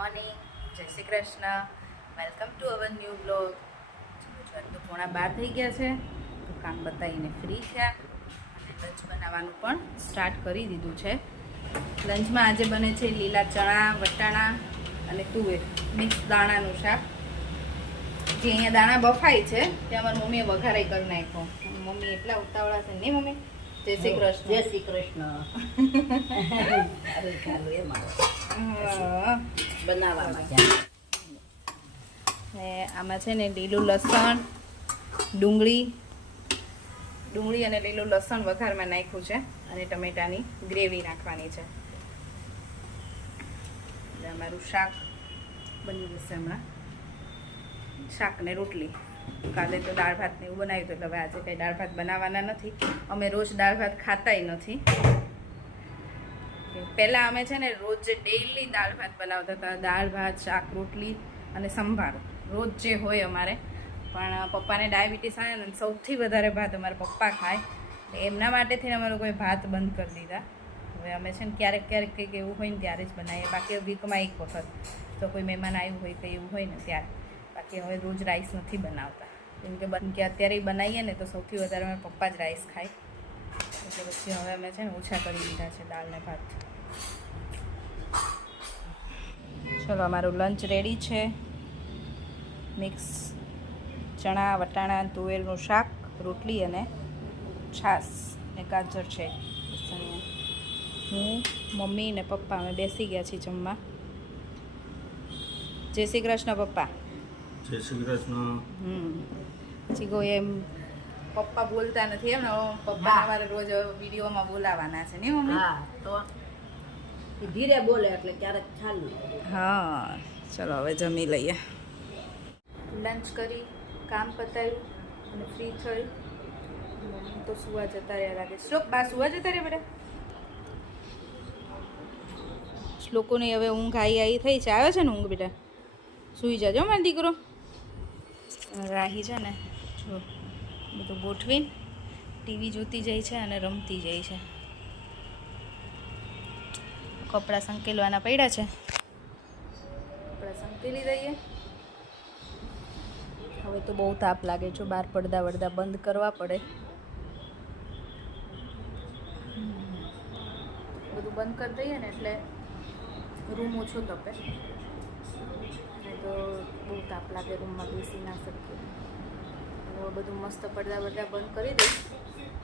Morning, જય Shri Krishna. Welcome to our new blog. તો 11:30 થઈ ગયા છે, તો કામ બતાવીને ફ્રી થયા અને લંચ બનાવવાનું પણ સ્ટાર્ટ કરી દીધું છે. લંચમાં આજે બને છે લીલા ચણા, વટાણા અને તુવેર મિક્સ દાણાનું શાક. જે અહીંયા દાણા બફાય છે ત્યાં મારી મમ્મીએ વઘારાઈ કરી નાખ્યો. મમ્મી એટલા ઉતાવળા છે નહીં મમ્મી? જય શ્રી કૃષ્ણ. જય શ્રી કૃષ્ણ. બનાવવામાં આમાં છે ને લીલું લસણ, ડુંગળી અને લીલું લસણ વઘારમાં નાખ્યું છે અને ટમેટાની ગ્રેવી નાખવાની છે. એટલે અમારું શાક બની જશે હમણાં. શાક ને રોટલી. કાલે તો દાળ ભાત ને એવું બનાવ્યું હતું, એટલે હવે આજે કંઈ દાળ ભાત બનાવવાના નથી. અમે રોજ દાળ ભાત ખાતાય નથી. પહેલાં અમે છે ને રોજ ડેઈલી દાળ ભાત બનાવતા હતા. દાળ ભાત, શાક, રોટલી અને સંભારો રોજ જે હોય અમારે. પણ પપ્પાને ડાયાબિટીસ આવે ને સૌથી વધારે ભાત અમારા પપ્પા ખાય, એમના માટે થઈને અમે લોકોએ ભાત બંધ કરી દીધા. હવે અમે છે ને ક્યારેક કંઈક એવું હોય ને ત્યારે જ બનાવીએ, બાકી વીકમાં એક વખત તો કોઈ મહેમાન આવ્યું હોય કંઈ એવું હોય ને ત્યારે. બાકી હવે રોજ રાઈસ નથી બનાવતા, કેમ કે અત્યારે બનાવીએ ને તો સૌથી વધારે અમારા પપ્પા જ રાઈસ ખાય. એટલે પછી હવે અમે છે ને ઓછા કરી દીધા છે દાળ ને ભાત. ચલો, અમારું લંચ રેડી છે. મિક્સ ચણા, વટાણા, તુવેરનું શાક, રોટલી અને છાશ ને ગાજર છે. હું, મમ્મી ને પપ્પા અમે બેસી ગયા છીએ જમવા. જય શ્રી કૃષ્ણ પપ્પા. જય શ્રી કૃષ્ણ. ચીગો એમ પપ્પા બોલતા નથી એમ ને? પપ્પા અમારે રોજ વિડીયોમાં બોલાવાના છે ને મમ્મી? હા, તો ધીરે બોલે એટલે ક્યારેક ચાલુ. હા, ચલો હવે જમી લઈએ. લંચ કરી, કામ પતાવ્યું અને ફ્રી થઈ. મમ્મી તો સુવા જતા રહ્યા લાગે. શ્લોક બા સુવા જતા રહ્યા બેટા? શ્લોકોની હવે ઊંઘ આવી થઈ છે. આવે છે ને ઊંઘ બેટા? સૂઈ જાજો મારો દીકરો. રાહી છે ને જો બધું ગોઠવીને ટીવી જોતી જાય છે અને રમતી જાય છે. કપડાં સંકેલવાના પડ્યા છે, કપડાં સંકેલી દઈએ. હવે તો બહુ તાપ લાગે છે, બહાર પડદા વડદા બંધ કરવા પડે. બધું બંધ કરી દઈએ ને એટલે રૂમ ઓછો તપે, નહીં તો બહુ તાપ લાગે, રૂમમાં બેસી ના શકીએ. હવે બધું મસ્ત પડદા વડદા બંધ કરી દઈશ.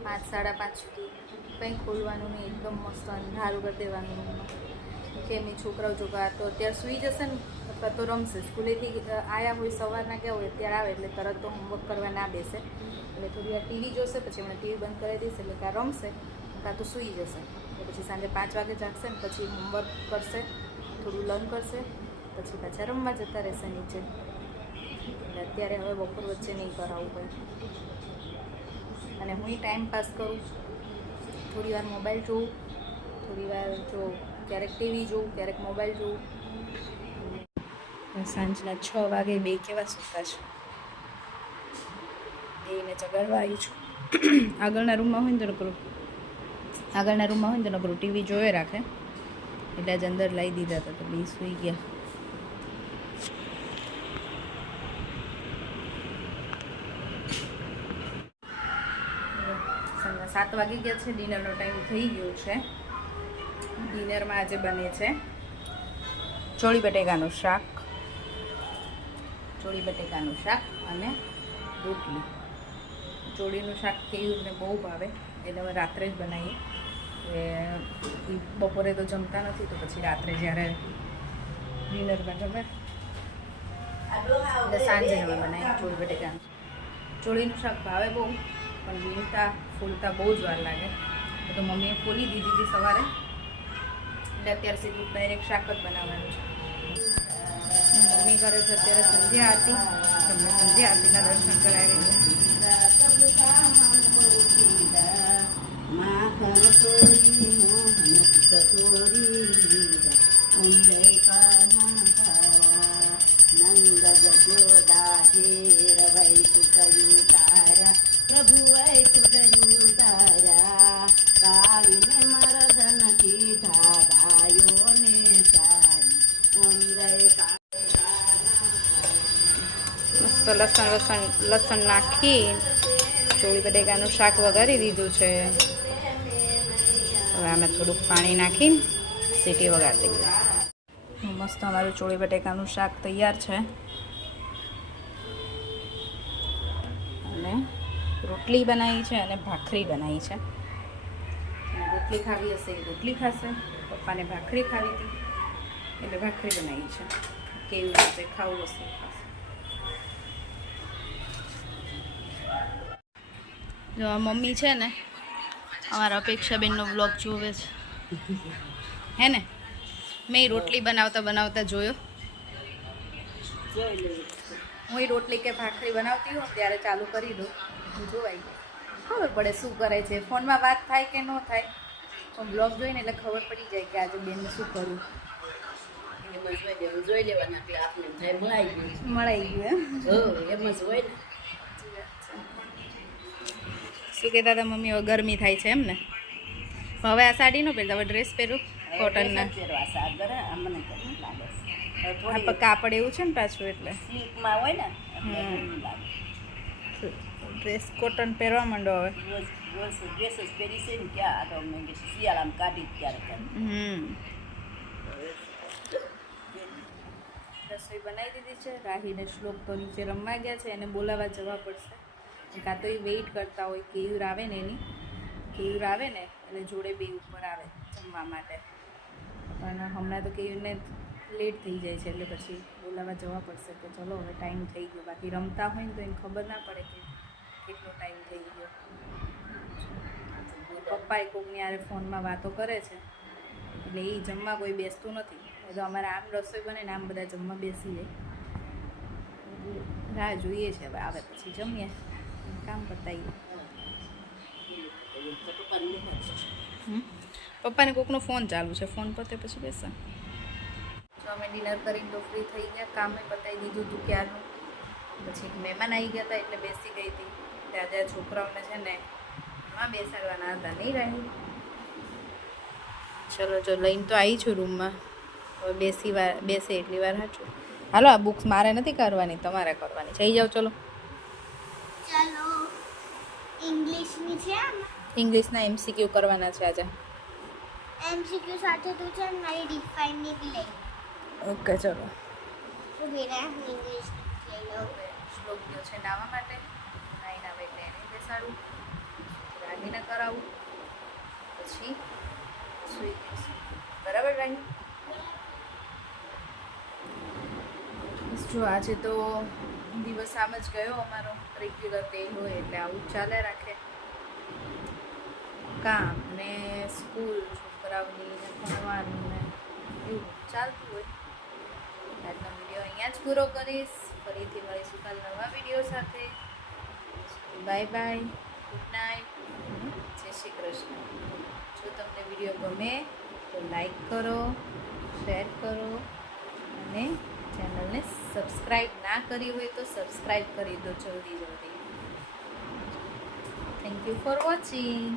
5, 5:30 સુધી કંઈ ખોલવાનું નહીં, એકદમ મસ્ત અંધારું કરી દેવાનું રૂમમાં. કેમ એ છોકરાઓ જોગા તો અત્યારે સૂઈ જશે ને અથવા તો રમશે. સ્કૂલેથી આવ્યા હોય, સવારના ગયા હોય, અત્યારે આવે એટલે તરત તો હોમવર્ક કરવા ના બેસે. એટલે થોડી વાર ટીવી જોશે, પછી એમણે ટીવી બંધ કરી દઈશ એટલે કાં રમશે કાં તો સૂઈ જશે. એટલે પછી સાંજે 5 વાગે જાગશે ને પછી હોમવર્ક કરશે, થોડું લર્ન કરશે, પછી પાછા રમવા જતા રહેશે નીચે. એટલે અત્યારે હવે બપોર વચ્ચે નહીં કરાવવું હોય. અને હું ટાઈમ પાસ કરું, થોડી વાર મોબાઈલ જોઉં, થોડી વાર જો ક્યારેક ટીવી જોઉં, ક્યારેક મોબાઈલ જોઉં. સાંજના 6 વાગે બે કેવા સૂતા છે, બેને જગાડવા આવી છું. આગળના રૂમમાં હોય ને તો નકરું ટીવી જોયે રાખે, એટલે જ અંદર લાવી દીધા હતા તો બે સૂઈ ગયા. 7 વાગી ગયા છે, ડિનરનો ટાઈમ થઈ ગયો છે. ડિનરમાં આજે બને છે ચોળી બટેકાનું શાક અને રોટલી. ચોળીનું શાક કેયુરને બહુ ભાવે એટલે અમે રાત્રે જ બનાવીએ. બપોરે તો જમતા નથી, તો પછી રાત્રે જ્યારે ડિનરમાં જમે એટલે સાંજે અમે બનાવીએ ચોળી બટેકાનું. ચોળીનું શાક ભાવે બહુ, પણ ફૂલતા બહુ જ વાર લાગે. તો મમ્મીએ ફોલી દીધી હતી સવારે, એટલે અત્યારે સીધું ડાયરેક્ટ શાક જ બનાવવાનું છે. મમ્મી કરે છે અત્યારે સંધ્યા આરતી. તમને સંધ્યા આરતીના દર્શન કરાવી. પ્રભુ વૈકુંઠ તારા કાળીને મરદન કીધા ગાયો ને સારી મસ્ત લસણ નાખી ચોળી બટેકાનું શાક વઘારી દીધું છે. હવે આમાં થોડુંક પાણી નાખીને સીટી વગાડી દઈએ. મસ્ત અમારું ચોળી બટેકાનું શાક તૈયાર છે. અને રોટલી બનાવી છે અને ભાખરી બનાવી છે. રોટલી ખાવી હશે એ રોટલી ખાશે, પપ્પાને ભાખરી ખાવી હતી એટલે ભાખરી બનાવી છે. કેવી રીતે ખાવું હશે ખાશે. જો આ મમ્મી છે ને અમારા અપેક્ષાબેનનો બ્લોગ જોવે છે હે ને. મેં રોટલી બનાવતા જોયો. હું રોટલી કે ભાખરી બનાવતી હોઉં ત્યારે ચાલુ કરી દઉં, જોવાય ખબર પડે શું કરે છે. ફોનમાં વાત થાય કે ન થાય પણ બ્લોગ જોઈને એટલે ખબર પડી જાય કે આજે બેન શું કર્યું. જોઈ લેવાના એટલે આપણે થાય મળાઈ ગયું એમ જ હોય ને. શું કહેતા હતા મમ્મી? હવે ગરમી થાય છે એમ ને? હવે આ સાડી ન પહેરતા, હવે ડ્રેસ પહેરું કોટનના. કાપડ એવું છે ને પાછું એટલે સિલ્કમાં હોય ને ડ્રેસ કોટન પહેરવા માંડો હવે. ડ્રેસ જ પહેરી છે ને ક્યાં આ તો મેં શિયાળામાં કાઢી ત્યારે રસોઈ બનાવી દીધી છે. રાહીને શ્લોક તો નીચે રમવા ગયા છે, એને બોલાવવા જવા પડશે. કાં તો એ વેઇટ કરતા હોય કેયુર આવે ને એની. કેયુર આવે ને એટલે જોડે બે ઉપર આવે જમવા માટે. પણ હમણાં તો કેયુરને લેટ થઈ જાય છે એટલે પછી બોલાવવા જવા પડશે કે ચલો હવે ટાઈમ થઈ ગયો. બાકી રમતા હોય ને તો એને ખબર ના પડે કે કેટલો ટાઈમ થઈ ગયો. પપ્પા એ કોકની યારે ફોનમાં વાતો કરે છે એટલે એ જમવા કોઈ બેસતું નથી. એ તો અમારે આમ રસોઈ બને ને આમ બધા જમવા બેસી જાય. રાહ જોઈએ છે હવે આવે પછી જમીએ, કામ પતાવીએ. પપ્પાને કોકનો ફોન ચાલુ છે, ફોન પતે પછી બેસે. તો અમે ડિનર કરીને તો ફ્રી થઈ ગયા, કામે પતાવી દીધું હતું ક્યારનું. પછી મહેમાન આવી ગયા હતા એટલે બેસી ગઈ હતી. ત્યાં છોકરાઓને છે ને એમાં બેસાડવાના હતા, નહીં રહ્યું. ચલો જો લઈને તો આવી છું રૂમમાં. હવે બેસે એટલી વાર હાચું. હાલો આ બુક્સ મારે નથી કરવાની, તમારે કરવાની. જઈ જાઓ ચલો. ચાલો ઇંગ્લિશની છે ઇંગ્લિશના MCQ કરવાના છે આજે. એમસીક્યુ સાથે તું છે ને મારી ડિફાઇનની બી લઈ ઓકે ચલો. તો બેટા ઇંગ્લિશ લઈ લો. શ્લોક ગયો છે નાવા માટે, નાઈને આવે એટલે એને બેસાડું, રાગીને કરાવું, પછી સુઈ જઈશું. બરાબર રાગી? જો આજે તો દિવસ આમ જ ગયો અમારો. રેગ્યુલર ડે હોય એટલે આવું ચાલે રાખે. કામ ને સ્કૂલ, છોકરાઓની ને ભણવાનું ને એવું ચાલતું હોય. આજનો વિડીયો અહીંયા જ પૂરો કરીશ. ફરીથી મળીશું કાલ નવા વિડીયો સાથે. બાય બાય, ગુડ નાઇટ, જય શ્રી કૃષ્ણ. જો તમને વિડીયો ગમે તો લાઈક કરો, શેર કરો અને ચેનલને સબસ્ક્રાઈબ ના કરી હોય તો સબસ્ક્રાઈબ કરી દો જલ્દી. Thank you for watching.